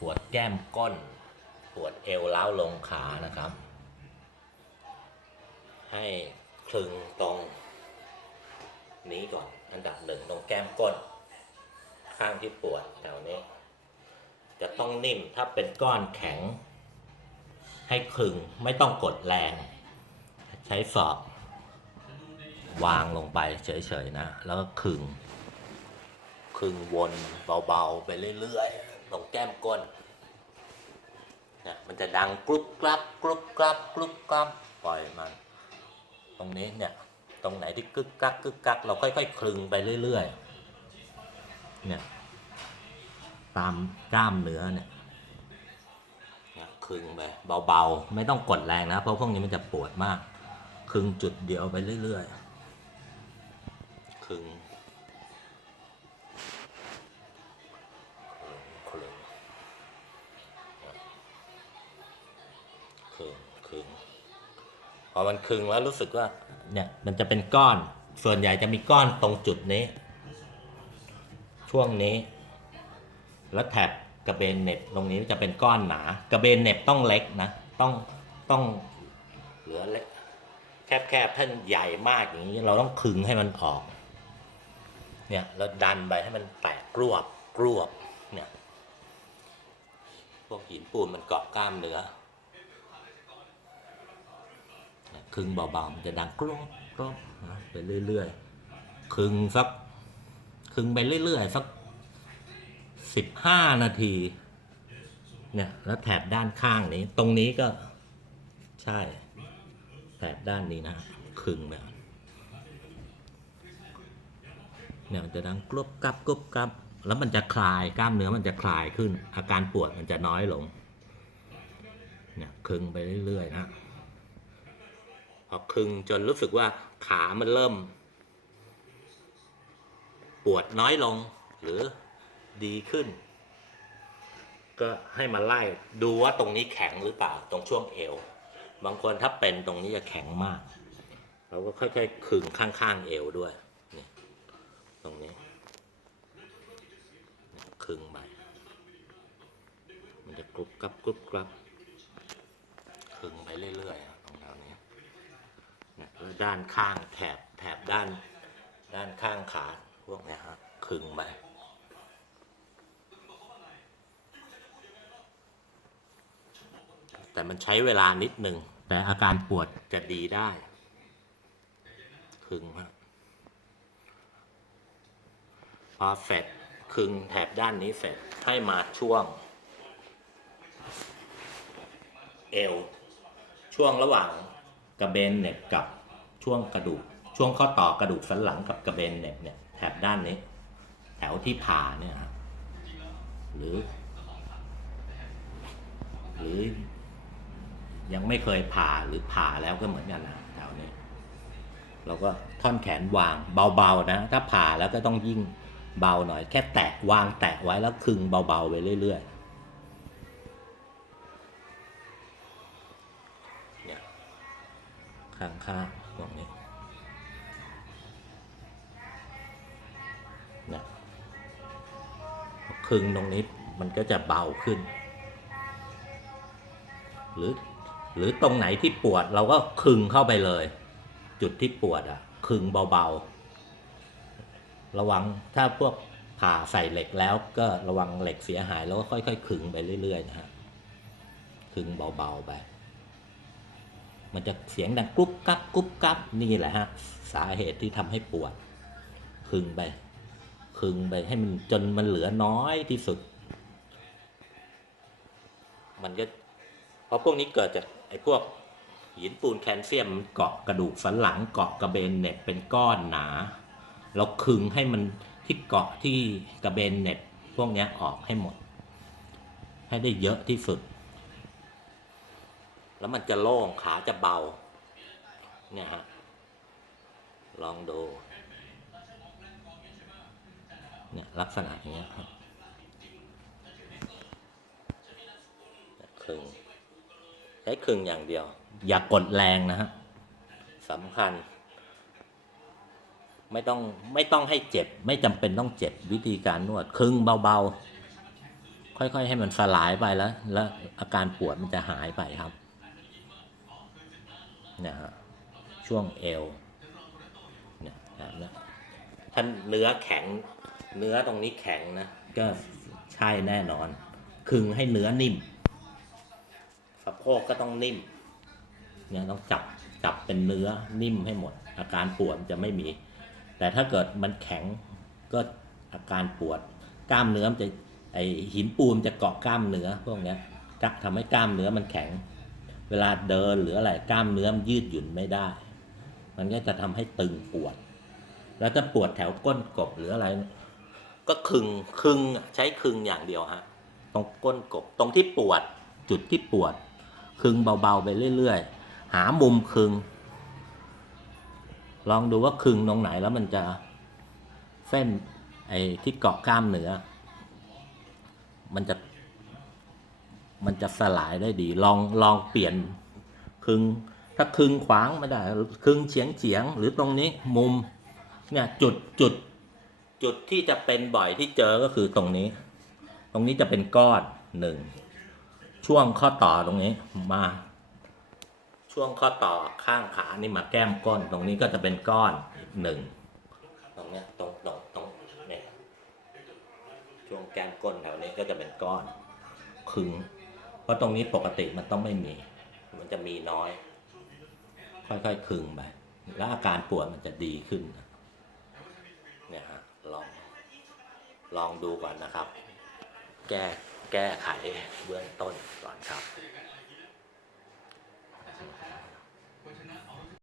ปวดแก้มก้น ปวดเอวล้าวลงขานะครับ ให้คลึงตรงนี้ก่อน อันดับหนึ่งตรงแก้มก้น ข้างที่ปวดแถวนี้ จะต้องนิ่มถ้าเป็นก้อนแข็ง ให้คลึงไม่ต้องกดแรง ใช้ศอกวางลงไปเฉยๆนะ แล้วก็คลึงคลึงวนเบาๆ ไปเรื่อยๆ ตรงแก้มก้นนะมันจะดังกรุบกรับกรุบกรับกรุบกรับปล่อยมันตรงนี้เนี่ยตรงไหนที่กึกกักกึกกักเราค่อยๆคลึงไปเรื่อยๆเนี่ยตามกล้ามเนื้อเนี่ยเนี่ยคลึงไปเบาๆ ไม่ต้องกดแรงนะ เพราะพวกนี้มันจะปวดมาก คลึงจุดเดียวไปเรื่อยๆ คลึง คลึงคึงพอมันคึงแล้วรู้สึกว่า เนี่ย มันจะเป็นก้อน ส่วนใหญ่จะมีก้อนตรงจุดนี้ ช่วงนี้ แล้วแถบกระเบนเหน็บตรงนี้จะเป็นก้อนหนากระเบนเหน็บต้องเล็กนะ ต้องต้องเหลือเล็กแคบแคบท่านใหญ่มากอย่างนี้ เราต้องคึงให้มันออก เนี่ยเราดันไปให้มันแตกกรวบกรวบเนี่ยพวกหินปูนมันเกาะกล้ามเนื้อเนี่ย คึงเบาๆมันจะดังกรอบกรอบนะไปเรื่อยๆคึงสักคึงไปเรื่อยๆสักสิบห้านาที เนี่ยแล้วแถบด้านข้างนี้ ตรงนี้ก็ใช่แถบด้านนี้นะคึงแบบเนี่ยมันจะดังกรุบกรับกรุบกรับแล้วมันจะคลายกล้ามเนื้อมันจะคลายขึ้น อาการปวดมันจะน้อยลงเนี่ยคึงไปเรื่อยๆนะ พอคึงจนรู้สึกว่าขามันเริ่ม ปวดน้อยลงหรือดีขึ้น ก็ให้มาไล่ดูว่าตรงนี้แข็งหรือเปล่าตรงช่วงเอว บางคนถ้าเป็นตรงนี้จะแข็งมากเราก็ค่อยๆคึงข้างๆเอวด้วยนี่ตรงนี้คึงใบมันจะกรุบกรับกรุบกรับคึงไปเรื่อยๆอะตรงแถวนี้เนี่ยแล้ว ด้านข้างแถบแถบด้าน ด้านข้างขาพวกเนี้ยฮะครึ่งไปแต่มันใช้เวลานิดนึงแต่อาการปวดจะดีได้ครึ่งฮะพอเสร็จคลึงแถบด้านนี้เสร็จให้มาช่วง เอว ช่วงระหว่างกระเบนเหน็บกับ ช่วงกระดูก ช่วงข้อต่อกระดูกสันหลังกับกระเบนเน็บเนี่ยแถบด้านนี้ แถวที่ผ่าเนี่ยหรือ หรือยังไม่เคยผ่าหรือผ่าแล้วก็เหมือนกันนะแถวนี้ เราก็ท่อนแขนวางเบาๆนะ ถ้าผ่าแล้วก็ต้องยิ่งเบาหน่อย แค่แตะวางแตะไว้แล้วคึงเบาๆไปเรื่อยๆเนี่ยข้างๆ ตรงนี้นี่ยพอคึงตรงนี้มันก็จะเบาขึ้น หรือหรือตรงไหนที่ปวดเราก็คึงเข้าไปเลย จุดที่ปวดอะคึงเบาๆ ระวังถ้าพวกผ่าใส่เหล็กแล้วก็ระวังเหล็กเสียหายแล้วก็ค่อยๆ คึงไปเรื่อยๆนะฮะคึงเบาๆไป มันจะเสียงดังกรุ๊บกับกรุ๊บกับนี่แหละฮะสาเหตุที่ทำให้ปวดคึงไปคึงไปให้มันจนมันเหลือน้อยที่สุด มันก็เพราะพวกนี้เกิดจากไอ้พวกหินปูนแคลเซียมเกาะกระดูกสันหลังเกาะกระเบนเน็บเป็นก้อนหนา เราคึงให้มันที่เกาะที่กระเบนเน็บพวกนี้ออกให้หมด ให้ได้เยอะที่สุด แล้วมันจะโล่งขาจะเบา เนี่ยฮะ ลองดู เนี่ยลักษณะอย่างเงี้ยครับคึงใช้คึงอย่างเดียว อย่ากดแรงนะฮะสำคัญ ไม่ต้องไม่ต้องให้เจ็บ ไม่จำเป็นต้องเจ็บวิธีการนวดคึงเบาๆ ค่อยๆ ให้มันสลายไปแล้ว แล้วอาการปวดมันจะหายไปครับ นะฮะช่วงเอวนี่ยแบนี้ถ้าเนื้อแข็งเนื้อตรงนี้แข็งนะ ก็ใช่แน่นอน คึงให้เนื้อนิ่มสะโพกก็ต้องนิ่มเนี่ยต้องจับจับเป็นเนื้อนิ่มให้หมด อาการปวดจะไม่มี แต่ถ้าเกิดมันแข็งก็อาการปวด กล้ามเนื้อมันจะไอหินปูนจะเกาะกล้ามเนื้อพวกเนี้ยจะทำให้กล้ามเนื้อมันแข็ง เวลาเดินหรืออะไรกล้ามเนื้อมันยืดหยุ่นไม่ได้ มันก็จะทำให้ตึงปวด แล้วถ้าปวดแถวก้นกบหรืออะไร ก็คึงคึงใช้คึงอย่างเดียวฮะตรงก้นกบตรงที่ปวดจุดที่ปวด คึงเบาๆไปเรื่อยๆ หามุมคึง ลองดูว่าคึงตรงไหนแล้วมันจะเส้นไอ้ที่เกาะกล้ามเนื้อมันจะ มันจะสลายได้ดี ลองลองเปลี่ยนคึง ถ้าคึงขวางไม่ได้คึงเฉียงเฉียงหรือตรงนี้มุมเนี่ยจุดจุดจุดที่จะเป็นบ่อยที่เจอก็คือตรงนี้ ตรงนี้จะเป็นก้อนหนึ่งช่วงข้อต่อตรงนี้มา ช่วงข้อต่อข้างขานี่มาแก้มก้น ตรงนี้ก็จะเป็นก้อนอีกหนึ่งตรงเนี้ยตรงตรงตรงเนี่ยช่วงแก้มก้นแถวนี้ก็จะเป็นก้อนคึง ราะตรงนี้ปกติมันต้องไม่มี มันจะมีน้อย ค่อยๆคึงไปแล้วอาการปวดมันจะดีขึ้นเนี่ยฮะลองลองดูก่อนนะครับ แก้แก้ไขเบื้องต้นก่อนครับ